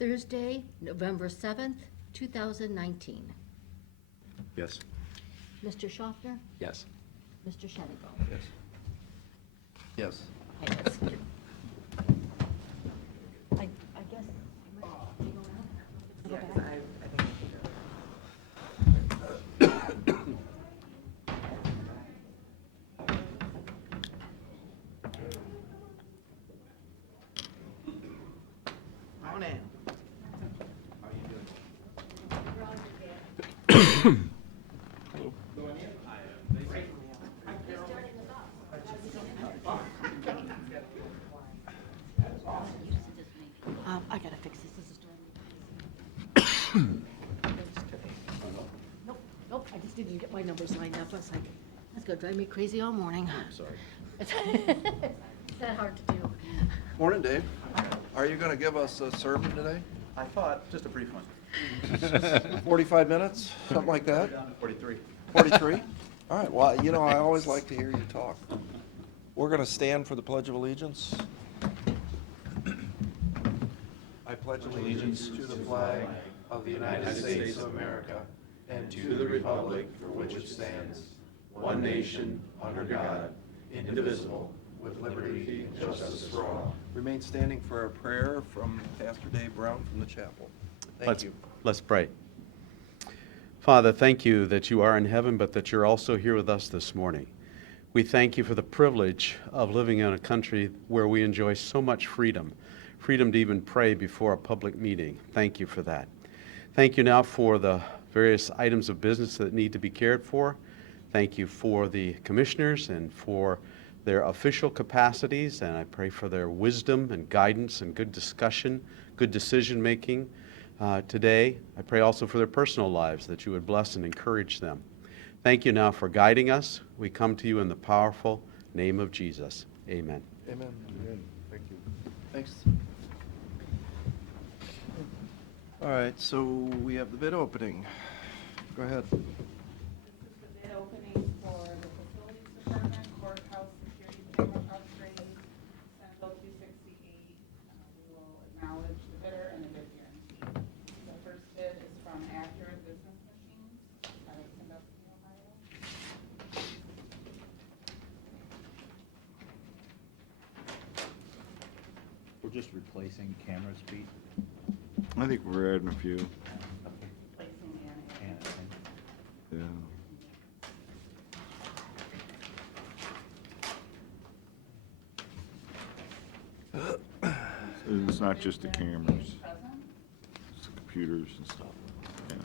Thursday, November 7th, 2019. Yes. Mr. Schaffner? Yes. Mr. Shenigo? Yes. Yes. Okay, that's good. I guess. Go back. Morning. I gotta fix this. This is driving me crazy. Nope, I just didn't get my numbers lined up. I was like, that's gonna drive me crazy all morning. Sorry. It's that hard to do. Morning, Dave. Are you going to give us a sermon today? I thought, just a brief one. 45 minutes, something like that? 43. 43? All right, well, you know, I always like to hear you talk. We're going to stand for the Pledge of Allegiance. I pledge allegiance to the flag of the United States of America and to the republic for which it stands, one nation, under God, indivisible, with liberty and justice for all. Remain standing for a prayer from Pastor Dave Brown from the chapel. Thank you. Let's pray. Father, thank you that you are in heaven, but that you're also here with us this morning. We thank you for the privilege of living in a country where we enjoy so much freedom to even pray before a public meeting. Thank you for that. Thank you now for the various items of business that need to be cared for. Thank you for the commissioners and for their official capacities, and I pray for their wisdom and guidance and good discussion, good decision-making today. I pray also for their personal lives, that you would bless and encourage them. Thank you now for guiding us. We come to you in the powerful name of Jesus. Amen. Amen. Thank you. Thanks. All right, so we have the bid opening. Go ahead. This is the bid opening for the facilities department, courthouse security camera upgrade, Senate Bill 268. We will acknowledge the bidder and the bid guarantee. The first bid is from Accurate Business Machines out of Sandusky, Ohio. We're just replacing cameras, Pete. I think we're adding a few. Placing and Yeah. It's not just the cameras, present. it's the computers and stuff. Yeah.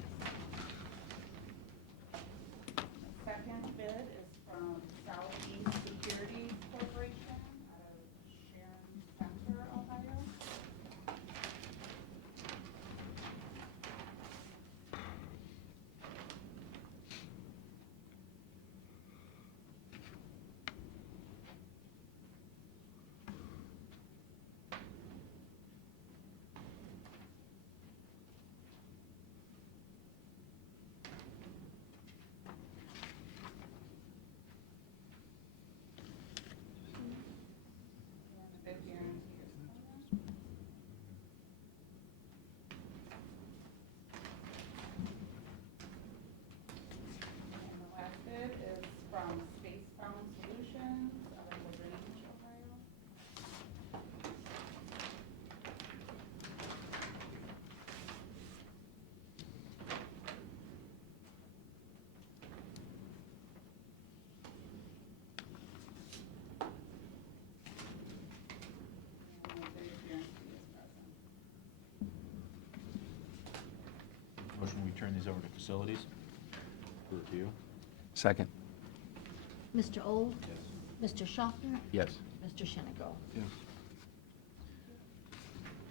The second bid is from Southeast Security Corporation out of Sharon Center, Ohio. And the bid guarantee is coming. And the last bid is from Spacebound Solutions out of LaGrange, Ohio. And the bid guarantee is present. Motion, we turn these over to facilities for review. Second. Mr. Old? Yes. Mr. Schaffner? Yes. Mr. Shenigo? Yes.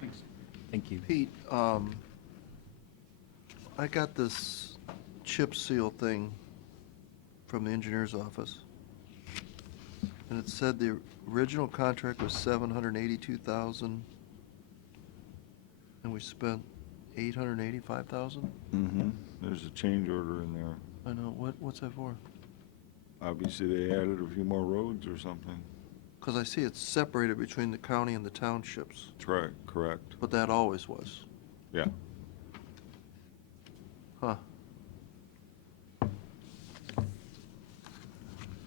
Thanks. Thank you. Pete, I got this chip seal thing from the engineer's office. And it said the original contract was $782,000. And we spent $885,000? Mm-hmm. There's a change order in there. I know, what's that for? Obviously, they added a few more roads or something. Because I see it's separated between the county and the townships, Correct. but that always was. Yeah. Huh.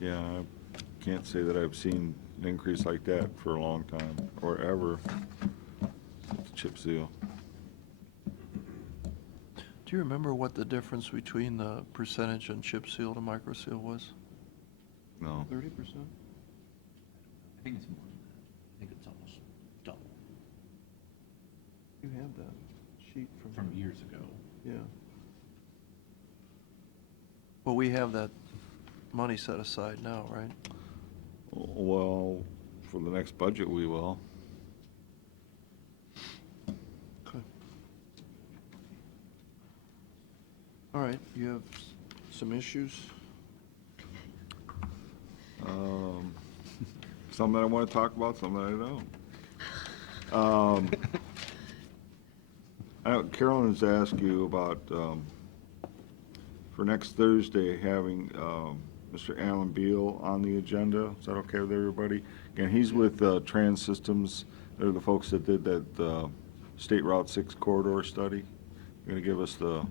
Yeah, I can't say that I've seen an increase like that for a long time, or ever. Chip seal. Do you remember what the difference between the percentage on chip seal to micro seal was? No. 30%? I think it's more than that. I think it's almost double You had that sheet from years ago. Yeah. Well, we have that money set aside now, right? Well, for the next budget, we will. Okay. All right, you have some issues? Some that I want to talk about, some that I don't. I know Carolyn's asked you about, for next Thursday, having Mr. Alan Beale on the agenda. Is that okay with everybody? Again, he's with Trans Systems. They're the folks that did that State Route 6 corridor study. Going to give us the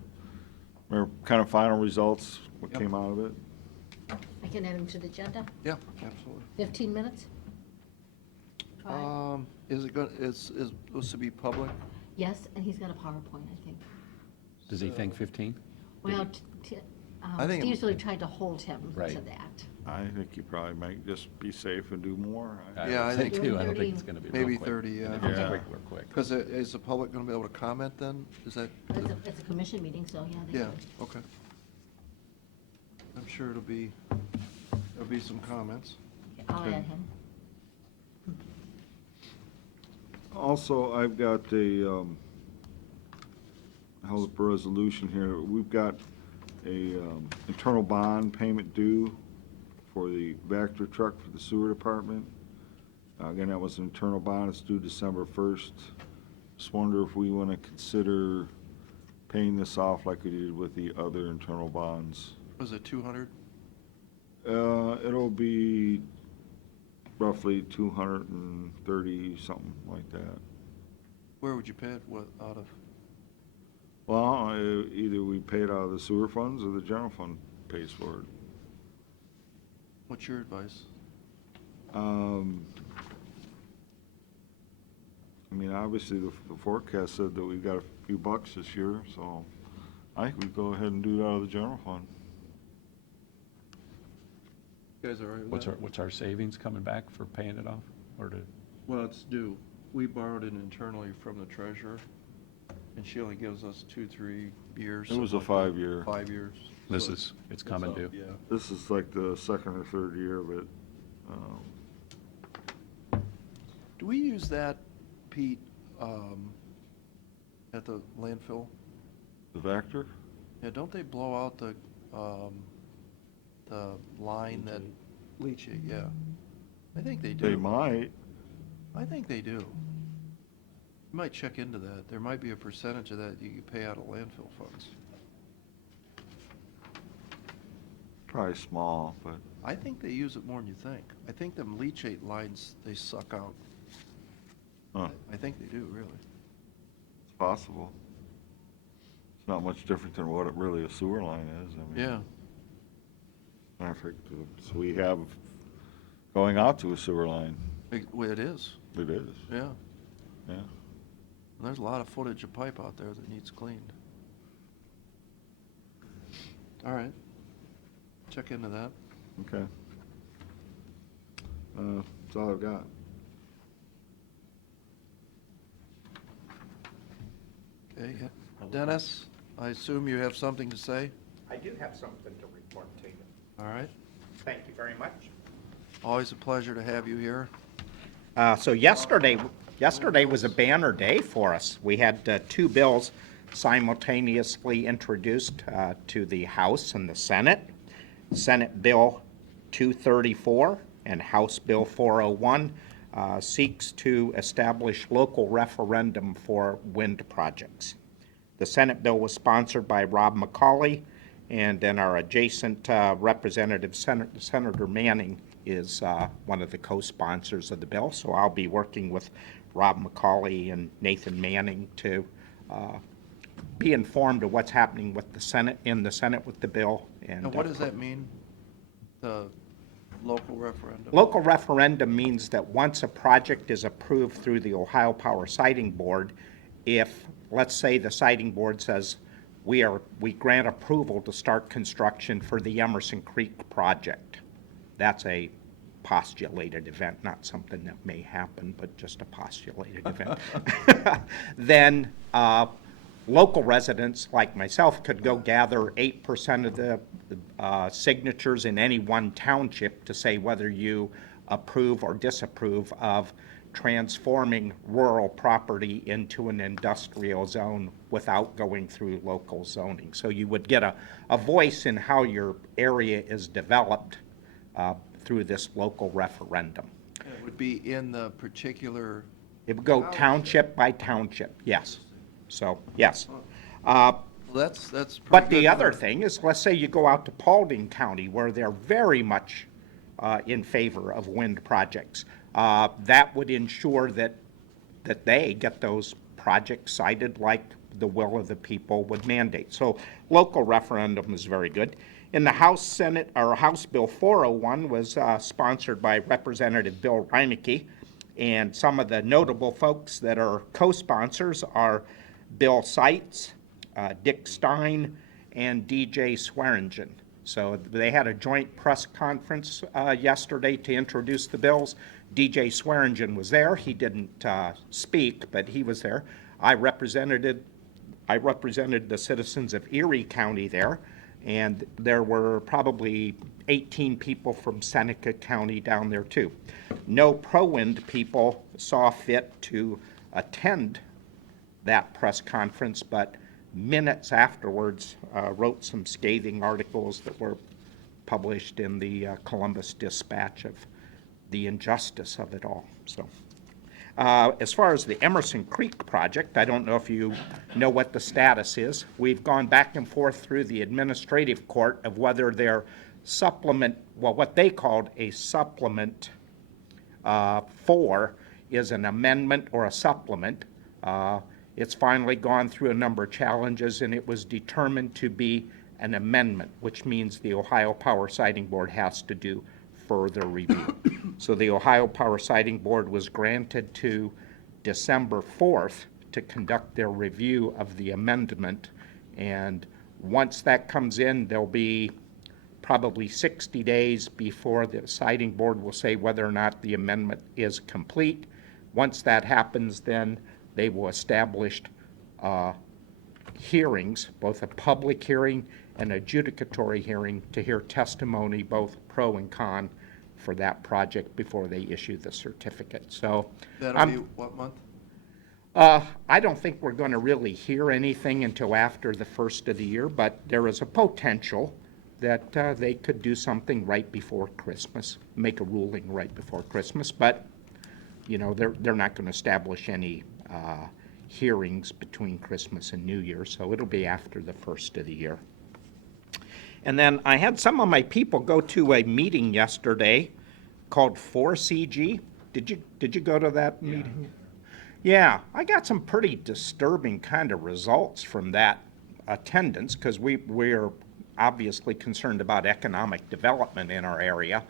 kind of final results, what Yep. came out of it. I can add him to the agenda, Yeah, absolutely. 15 minutes? Try. Is it going, is supposed to be public? Yes, and he's got a PowerPoint, I think. Does he think 15? Well, I think it- Steve's really tried to hold him to Right. that. I think you probably might just be safe and do more. Yeah, I think too. I don't 30. think it's gonna be real Maybe quick. 30, yeah. And if it's Yeah. quick, we're quick. Because is the public going to be able to comment then? Is that? It's a commission meeting, so yeah. they Yeah, can. okay. I'm sure there'll be some comments. I'll Okay. add him. Also, I've got a held up a resolution here. We've got a internal bond payment due for the Vector truck for the sewer department. Again, that was an internal bond. It's due December 1st. Just wonder if we want to consider paying this off like we did with the other internal bonds. Was it 200? It'll be roughly 230, something like that. Where would you pay it out of? Well, either we pay it out of the sewer funds or the general fund pays for it. What's your advice? I mean, obviously, the forecast said that we've got a few bucks this year, so I think we go ahead and do it out of the general fund. You guys all right with that? What's our savings coming back for paying it off? Or to, Well, it's due. We borrowed it internally from the treasurer, and she only gives us 2-3 years. It was a something like that. 5-year. 5 years. this So is, it's coming up, due. Yeah. This is like the second or third year of it. Do we use that, Pete, at the landfill? The Vector? Yeah, don't they blow out the line that leachate? Yeah. I think they do. They might. I think they do. You might check into that. There might be a percentage of that you could pay out of landfill funds. Probably small, but I think they use it more than you think. I think them leachate lines, they suck out. huh, I think they do, really. it's possible. It's not much different than what it really a sewer line is. I mean, Yeah. I think, so we have going out to a sewer line. Well, it is, It is, yeah. yeah. And there's a lot of footage of pipe out there that needs cleaned. All right. Check into that. Okay. That's all I've got. Okay, yeah. Dennis, I assume you have something to say? I do have something to report to you. All right. Thank you very much. Always a pleasure to have you here. So yesterday was a banner day for us. We had two bills simultaneously introduced to the House and the Senate. Senate Bill 234 and House Bill 401 seeks to establish local referendum for wind projects. The Senate bill was sponsored by Rob McCauley, and then our adjacent representative, Senator Manning, is one of the co-sponsors of the bill. So I'll be working with Rob McCauley and Nathan Manning to be informed of what's happening with the Senate, in the Senate with the bill. And Now, what does that mean, the local referendum? Local referendum means that once a project is approved through the Ohio Power Siting Board, if, let's say, the siting board says, we grant approval to start construction for the Emerson Creek project. That's a postulated event, not something that may happen, but just a postulated event. Then local residents like myself could go gather 8% of the signatures in any one township to say whether you approve or disapprove of transforming rural property into an industrial zone without going through local zoning. So you would get a voice in how your area is developed through this local referendum. It would be in the particular, It would go township by township, yes. So, yes. well, that's pretty But the good other for- thing is, let's say you go out to Paulding County, where they're very much in favor of wind projects. That would ensure that they get those projects cited like the will of the people would mandate. So local referendum is very good. In the House Senate, or House Bill 401 was sponsored by Representative Bill Reinecke, and some of the notable folks that are co-sponsors are Bill Seitz, Dick Stein, and DJ Swearingen. So they had a joint press conference yesterday to introduce the bills. DJ Swearingen was there. He didn't speak, but he was there. I represented the citizens of Erie County there, and there were probably 18 people from Seneca County down there too. No pro-wind people saw fit to attend that press conference, but minutes afterwards wrote some scathing articles that were published in the Columbus Dispatch of the injustice of it all. So, as far as the Emerson Creek project, I don't know if you know what the status is. We've gone back and forth through the administrative court of whether their supplement, well, what they called a supplement 4 is an amendment or a supplement. It's finally gone through a number of challenges, and it was determined to be an amendment, which means the Ohio Power Siting Board has to do further review. So the Ohio Power Siting Board was granted to December 4th to conduct their review of the amendment, and once that comes in, there'll be probably 60 days before the Siting Board will say whether or not the amendment is complete. Once that happens, then they will establish hearings, both a public hearing and adjudicatory hearing, to hear testimony, both pro and con, for that project before they issue the certificate. So That'll be what month? I don't think we're going to really hear anything until after the first of the year, but there is a potential that they could do something right before Christmas, make a ruling right before Christmas. But, you know, they're not going to establish any hearings between Christmas and New Year, so it'll be after the first of the year. And then I had some of my people go to a meeting yesterday called 4CG. Did you go to that meeting? Yeah, I got some pretty disturbing kind of results from that attendance, because we're obviously concerned about economic development in our area.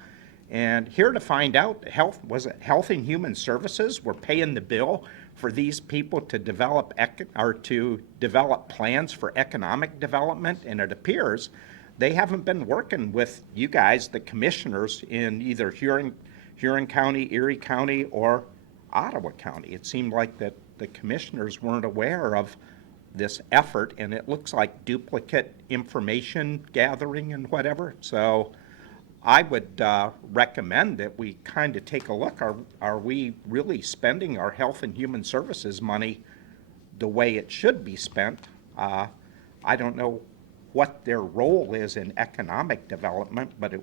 And here to find out, Health and Human Services were paying the bill for these people to develop plans for economic development, and it appears they haven't been working with you guys, the commissioners, in either Huron County, Erie County, or Ottawa County. It seemed like that the commissioners weren't aware of this effort, and it looks like duplicate information gathering and whatever. So I would recommend that we kind of take a look. Are we really spending our Health and Human Services money the way it should be spent? I don't know what their role is in economic development, but I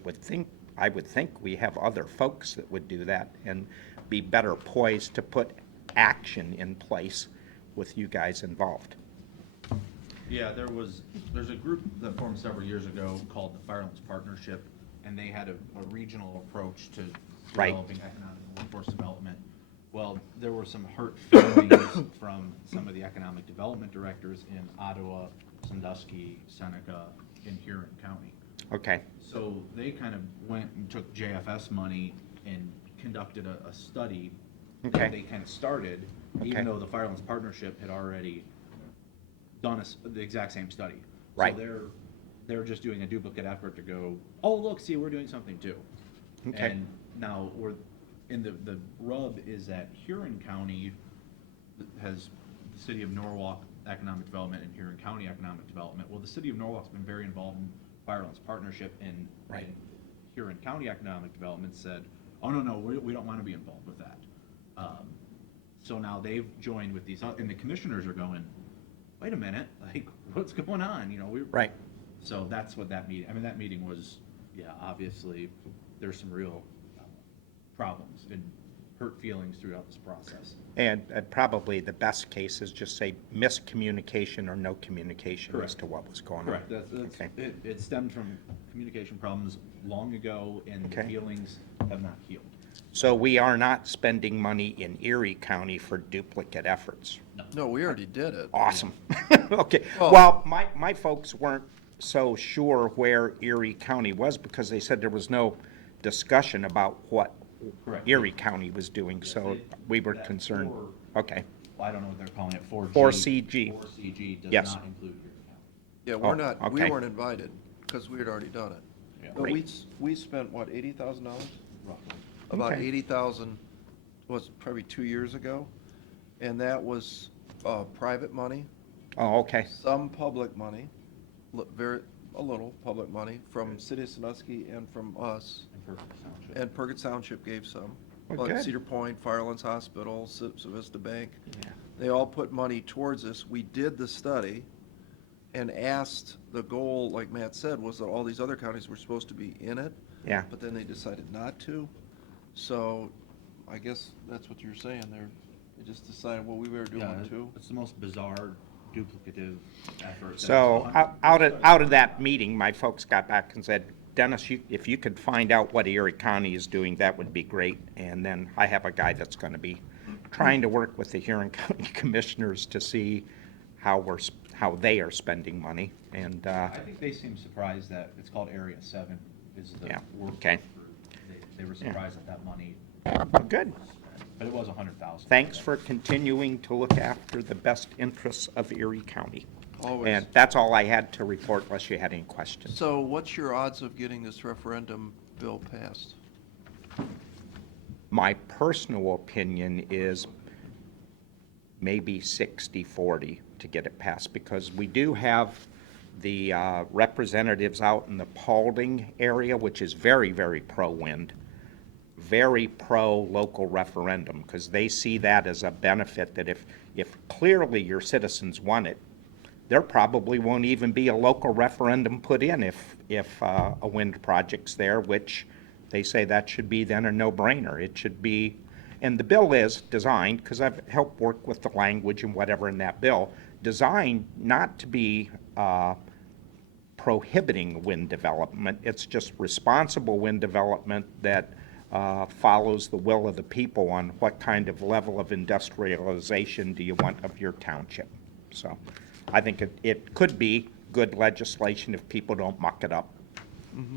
would think we have other folks that would do that and be better poised to put action in place with you guys involved. Yeah, there's a group that formed several years ago called the Firelands Partnership, and they had a regional approach to Right. developing economic and workforce development. Well, there were some hurt feelings from some of the economic development directors in Ottawa, Sandusky, Seneca, and Huron County. Okay, So they kind of went and took JFS money and conducted a study Okay. that they kind of started, Okay. even though the Firelands Partnership had already done the exact same study. Right. So they're just doing a duplicate effort to go, oh, look, see, we're doing something too. Okay. And now the rub is that Huron County has the City of Norwalk Economic Development and Huron County Economic Development. Well, the City of Norwalk's been very involved in Firelands Partnership, and Right. and Huron County Economic Development said, oh, no, we don't want to be involved with that. So now they've joined with these, and the commissioners are going, wait a minute, like, what's going on? You know, right. So that's what that meeting was, yeah, obviously, there's some real problems and hurt feelings throughout this process. And probably the best case is just say miscommunication or no communication as Correct. to what was going on. Correct, Okay. it stemmed from communication problems long ago, and the Okay. feelings have not healed. So we are not spending money in Erie County for duplicate efforts. No, we already did it. Awesome. Okay. Well- Well, my folks weren't so sure where Erie County was because they said there was no discussion about what Correct. Erie County was doing, so we were That concerned. four- Okay. Well, I don't know what they're calling it, 4G. 4CG. 4CG does Yes. not include Erie County. Yeah, Oh, we okay. weren't invited, because we had already done it. Yeah. But we spent, what, $80,000? Roughly. About Okay. 80,000 was probably 2 years ago, and that was private money, Oh, okay. some public money, a little public money from City of Sandusky and from us, In Perkins Township. and Perkins Township gave some. Oh, Like good. Cedar Point, Firelands Hospital, Civista Bank. Yeah. They all put money towards this. We did the study and asked, the goal, like Matt said, was that all these other counties were supposed to be in it. Yeah. But then they decided not to. So I guess that's what you're saying there. They just decided, well, we better do Yeah, one too. it's the most bizarre duplicative effort. So out of that meeting, my folks got back and said, Dennis, if you could find out what Erie County is doing, that would be great. And then I have a guy that's going to be trying to work with the Huron County Commissioners to see how they are spending money. And, I think they seem surprised that it's called Area 7 is the Yeah, work. okay. They were surprised at that money, good. but it was 100,000. Thanks for continuing to look after the best interests of Erie County. Always. And that's all I had to report unless you had any questions. So what's your odds of getting this referendum bill passed? My personal opinion is maybe 60-40 to get it passed, because we do have the representatives out in the Paulding area, which is very, very pro-wind, very pro-local referendum, because they see that as a benefit that if clearly your citizens want it, there probably won't even be a local referendum put in if a wind project's there, which they say that should be then a no-brainer. It should be, and the bill is designed, because I've helped work with the language and whatever in that bill, designed not to be prohibiting wind development. It's just responsible wind development that follows the will of the people on what kind of level of industrialization do you want of your township. So I think it could be good legislation if people don't muck it up.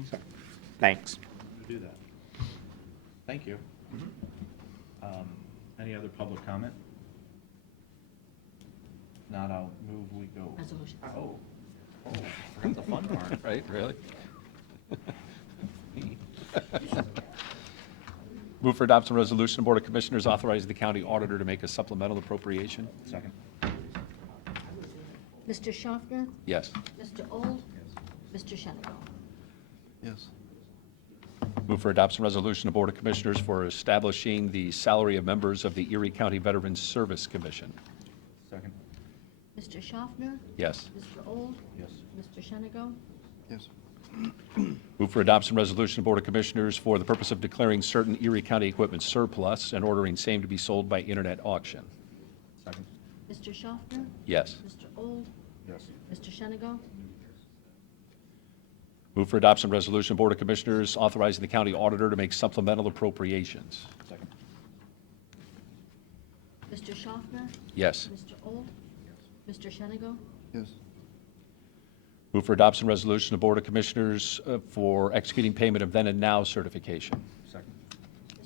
So, thanks. Do that. Thank you. Any other public comment? Not, I'll move, we go. Resolution. Oh, forgot the fun part. Right, really? Move for adoption of resolution, Board of Commissioners authorizing the county auditor to make a supplemental appropriation. Second. Mr. Schaffner? Yes. Mr. Old? Mr. Shenango? Yes. Move for adoption resolution, the Board of Commissioners for establishing the salary of members of the Erie County Veterans Service Commission. Second. Mr. Schaffner? Yes. Mr. Old? Yes. Mr. Shenango? Yes. Move for adoption resolution, Board of Commissioners for the purpose of declaring certain Erie County equipment surplus and ordering same to be sold by internet auction. Second. Mr. Schaffner? Yes. Mr. Old? Yes. Mr. Shenango? Move for adoption resolution, Board of Commissioners authorizing the county auditor to make supplemental appropriations. Second. Mr. Schaffner? Yes. Mr. Old? Mr. Shenigo? Yes. Move for adoption resolution of Board of Commissioners for executing payment of then and now certification. Second.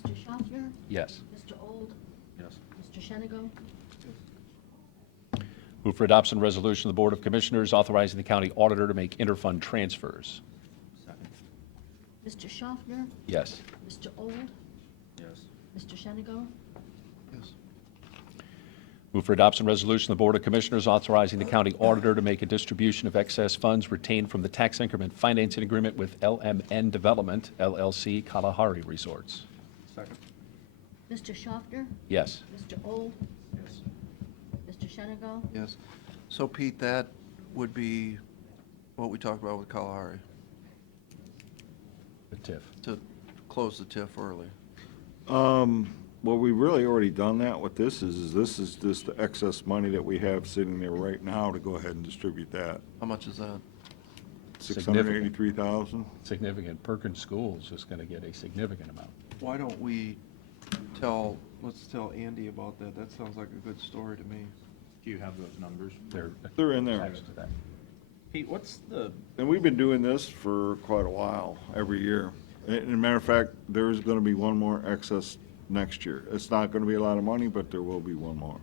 Mr. Schaffner? Yes. Mr. Old? Yes. Mr. Shenigo? Move for adoption resolution of the Board of Commissioners authorizing the county auditor to make interfund transfers. Second. Mr. Schaffner? Yes. Mr. Old? Yes. Mr. Shenigo? Yes. Move for adoption resolution of the Board of Commissioners authorizing the county auditor to make a distribution of excess funds retained from the tax increment financing agreement with LMN Development, LLC, Kalahari Resorts. Second. Mr. Schaffner? Yes. Mr. Old? Yes. Mr. Shenigo? Yes. So Pete, that would be what we talked about with Kalahari, The TIF. to close the TIF early. Well, we've really already done that. What this is this is just the excess money that we have sitting there right now to go ahead and distribute that. How much is that? $683,000? Significant. Perkins Schools is going to get a significant amount. Why don't we let's tell Andy about that. That sounds like a good story to me. Do you have those numbers? They're in there. attached to that. Pete, what's the, And we've been doing this for quite a while, every year. And a matter of fact, there's gonna be one more excess next year. It's not gonna be a lot of money, but there will be one more.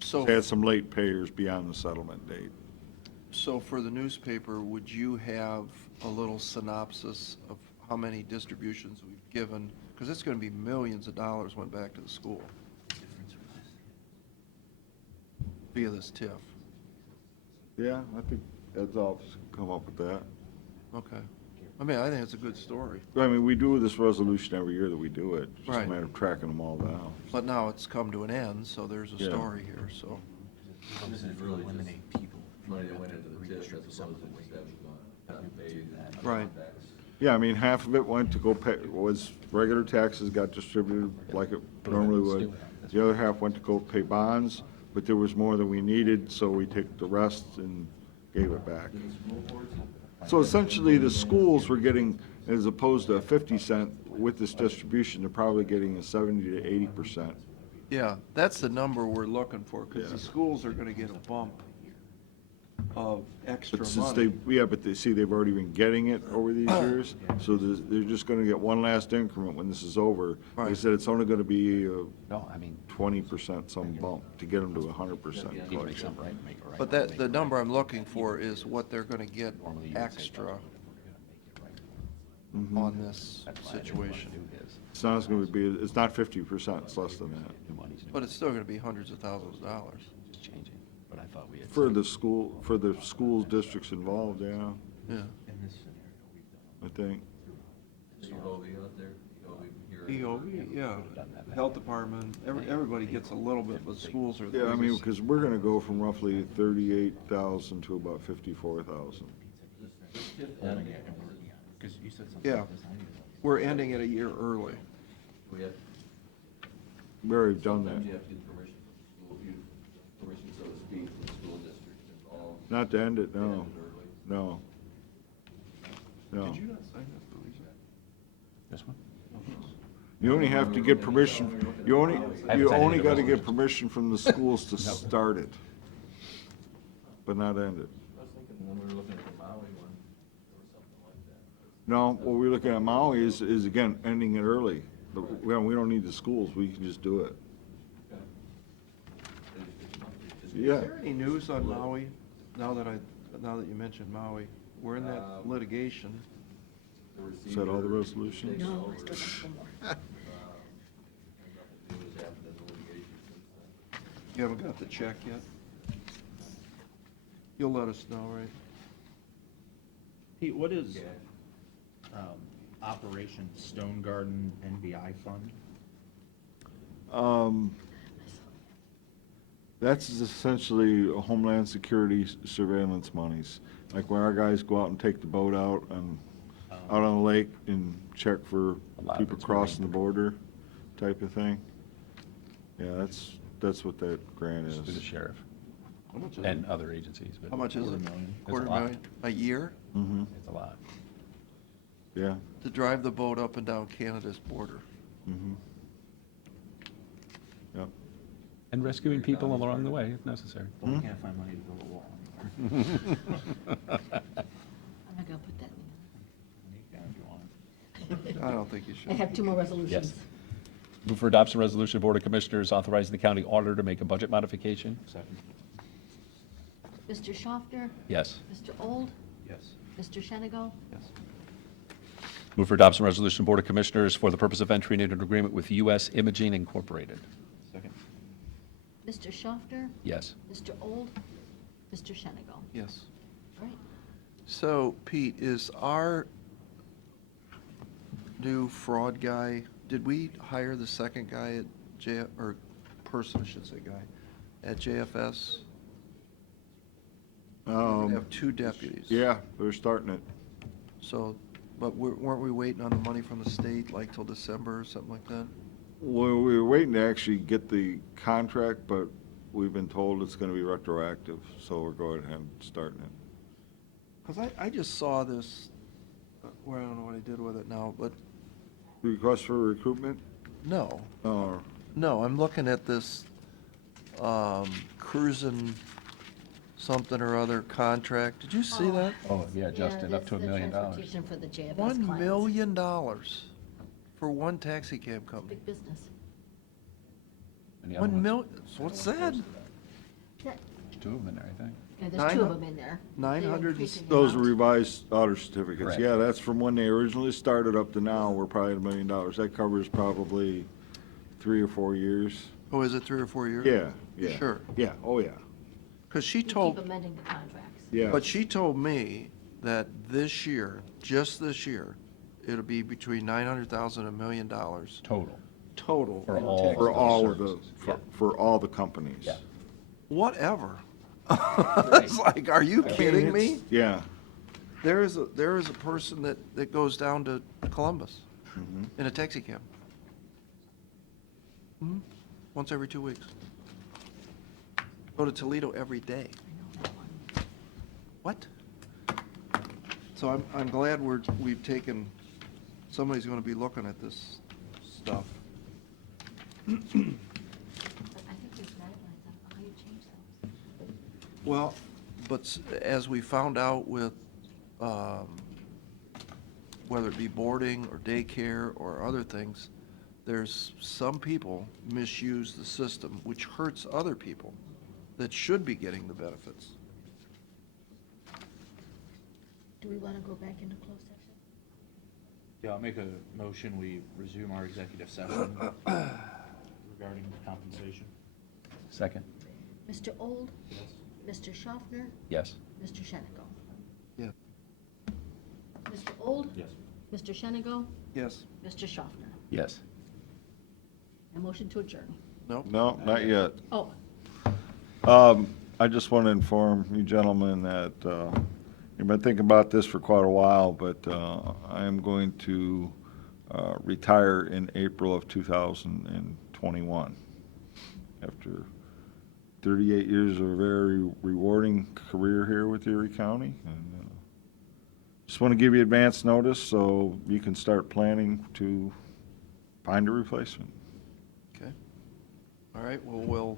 So, They had some late payers beyond the settlement date. so for the newspaper, would you have a little synopsis of how many distributions we've given? Because it's going to be millions of dollars went back to the school via this TIF. Yeah, I think Ed's office can come up with that. Okay. I mean, I think it's a good story. I mean, we do this resolution every year that we do it. It's just a Right. matter of tracking them all down. But now it's come to an end, so there's a Yeah. story here, so. This is really just money that went into the TIF as opposed to just that got paid. Right. Yeah, I mean, half of it went to go pay, was regular taxes got distributed like it normally would. The other half went to go pay bonds, but there was more than we needed, so we took the rest and gave it back. So essentially, the schools were getting, as opposed to a 50 cent with this distribution, they're probably getting a 70 to 80%. Yeah, that's the number we're looking for, because Yeah. the schools are going to get a bump of extra But since money. but they see they've already been getting it over these years, so they're just gonna get one last increment when this is over. Like I Right. said, it's only gonna be No, I mean, 20% some bump to get them to 100% you need to make collection. something right, make it right. But that, the number I'm looking for is what they're going to get Normally you would say, extra "We're gonna make it right." Mhm. on this That's why I didn't wanna situation. do his. It's not gonna be, it's not 50%, it's less than that. New money's new. But it's still going to be hundreds of thousands of dollars. Just changing, but I thought we had. For the school districts involved, yeah, Yeah. in this scenario, we've done I think. EOB out there, EOB here. EOB, yeah, health department, everybody gets a little bit, but schools are. Yeah, I mean, because we're gonna go from roughly 38,000 to about 54,000. because you said something. Yeah. like this, I need to- We're ending it a year early. We have, We already done that. sometimes you have to get permission from the school, permission, so to speak, from the school district involved. Not to end it, no, End it early. no. No. Did you not sign that for Lisa? This one? You only have to get permission, you only gotta get permission from the schools to start it, but not end it. I was thinking when we were looking at the Maui one, there was something like that. No, what we're looking at Maui is again, ending it early. But we don't need the schools, we can just do it. Yeah. Is there any news on Maui, now that you mentioned Maui? We're in that litigation. Is that all the resolutions? No, I still got one more. You haven't got the check yet? You'll let us know, right? Pete, what is, Operation Stone Garden NBI Fund? That's essentially Homeland Security surveillance monies. Like when our guys go out and take the boat out and, out on the lake and check for A lot of people it's crossing the Marine. border type of thing. Yeah, that's what that grant Just through the is. sheriff How much is it? and other agencies, but. How much is it? Quarter million. It's a lot. $250,000 a year Mm-hmm, It's a lot. yeah, to drive the boat up and down Canada's border. mm-hmm. Yep. And rescuing people along the way if necessary. But we can't find money to build a wall anymore. I'm not gonna put that in. You can if you want. I don't think you should. I have two more resolutions. Yes. Move for adoption resolution of Board of Commissioners authorizing the county auditor to make a budget modification. Second. Mr. Schaffner, Yes. Mr. Old, Yes. Mr. Shenigo, Yes. Move for adoption resolution of Board of Commissioners for the purpose of entering into an agreement with U.S. Imaging Incorporated. Second. Mr. Schaffner, Yes. Mr. Old, Mr. Shenigo. Yes. All right. So, Pete, is our new fraud guy, did we hire the second guy at or person, I should say, guy, at JFS? We have two deputies. Yeah, they're starting it. So, but weren't we waiting on the money from the state, like till December or something like that? Well, we were waiting to actually get the contract, but we've been told it's gonna be retroactive, so we're going ahead and starting it. Because I just saw this, well, I don't know what I did with it now, but Request for recruitment? no. Or No, I'm looking at this cruising something or other contract. Did you see that? Oh, yeah, adjusted up to $1 million. Transportation for the JFS $1 clients. million for one taxi cab company. Big business. And the other 1 ones- million, what's that? That- Two of them in there, I think. Yeah, there's two of them in there. They're 900 increasing the those are amount. revised auto certificates. Correct. Yeah, that's from when they originally started up to now, we're probably at $1 million. That covers probably 3 or 4 years. Oh, is it 3 or 4 years? Yeah, yeah. Sure. Yeah, oh, yeah, Because she We keep told, amending the contracts. yeah. but she told me that this year, just this year, it'll be between 900,000 and $1 million Total. total. For in all tax- For all of the, services. for all the companies. Yeah. Whatever. It's like, are you kidding me? Yeah. There is a person that goes down to Columbus in a taxi cab. Once every 2 weeks. Go to Toledo every day. I know that one. What? So I'm glad we've taken, somebody's gonna be looking at this stuff. But I think there's guidelines on how you change those. Well, but as we found out with, whether it be boarding or daycare or other things, there's some people misuse the system, which hurts other people that should be getting the benefits. Do we want to go back into closed section? Yeah, I'll make a motion, we resume our executive session regarding compensation. Second. Mr. Old, Mr. Schaffner, Yes. Mr. Shenigo. Yeah. Mr. Old, Yes. Mr. Shenigo, Yes. Mr. Schaffner. Yes. A motion to adjourn. Nope. No, not yet. Oh, I just want to inform you gentlemen that, you've been thinking about this for quite a while, but, I am going to, retire in April of 2021. After 38 years of a very rewarding career here with Erie County. And just want to give you advance notice so you can start planning to find a replacement. Okay. All right, well,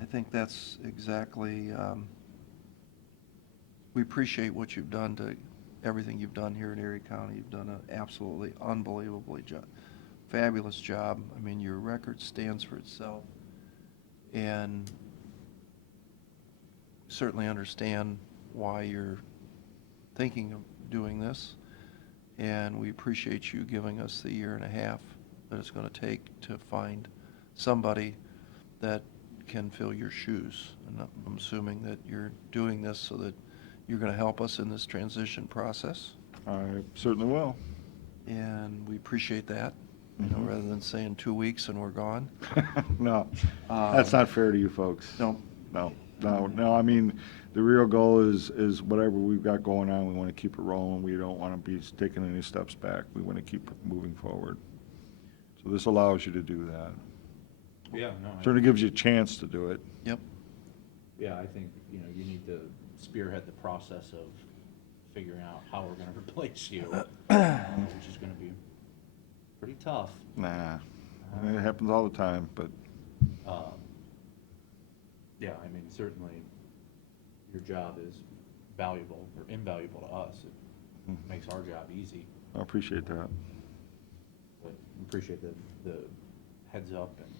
I think that's exactly, we appreciate what you've done to, everything you've done here in Erie County. You've done an absolutely unbelievably fabulous job. I mean, your record stands for itself. And certainly understand why you're thinking of doing this. And we appreciate you giving us the 1.5 years that it's going to take to find somebody that can fill your shoes. And I'm assuming that you're doing this so that you're going to help us in this transition process. I certainly will. And we appreciate that, you know, rather than saying 2 weeks and we're gone. No, that's not fair to you folks. No. No, I mean, the real goal is whatever we've got going on, we want to keep it rolling. We don't want to be taking any steps back. We want to keep moving forward. So this allows you to do that. Yeah, no, Certainly gives you a chance to do it. Yep. yeah, I think, you need to spearhead the process of figuring out how we're gonna replace you, which is gonna be pretty tough. Nah, I mean, it happens all the time, but Yeah, I mean, certainly, your job is valuable or invaluable to us. It makes our job easy, I appreciate that. but appreciate the heads up and,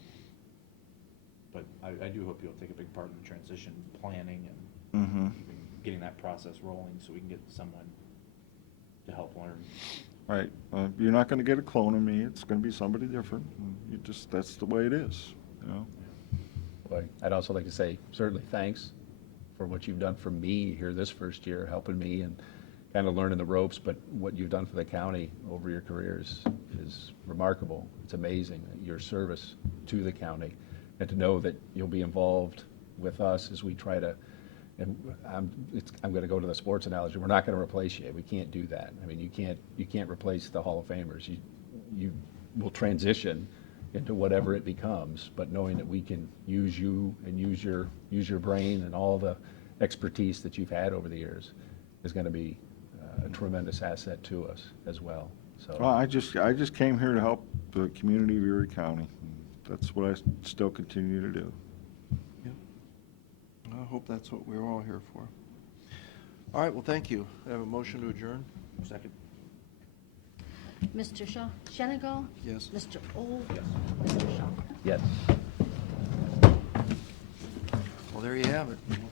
but I do hope you'll take a big part in the transition planning and Mm-hmm. even getting that process rolling so we can get someone to help learn. Right, you're not gonna get a clone of me, it's gonna be somebody different, you just, that's the way it is, you know? Boy, I'd also like to say certainly thanks for what you've done for me here this first year, helping me and kind of learning the ropes, but what you've done for the county over your careers is remarkable. It's amazing, your service to the county, and to know that you'll be involved with us as we try to, and I'm going to go to the sports analogy, we're not going to replace you. We can't do that. I mean, you can't replace the Hall of Famers. You will transition into whatever it becomes, but knowing that we can use you and use your brain and all the expertise that you've had over the years is going to be a tremendous asset to us as well. So. Well, I just came here to help the community of Erie County, that's what I still continue to do. I hope that's what we're all here for. All right, well, thank you. I have a motion to adjourn? Second. Mr. Shenigal? Yes. Mr. Old? Mr. Shaw? Yes. Well, there you have it.